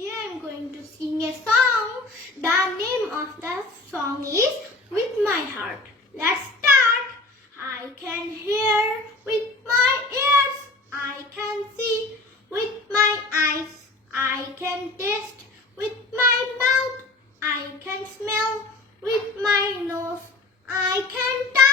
today I am going to sing a song. The name of the song is With My Heart. Let's start. I can hear with my ears. I can see with my eyes. I can taste with my mouth. I can smell with my nose. I can touch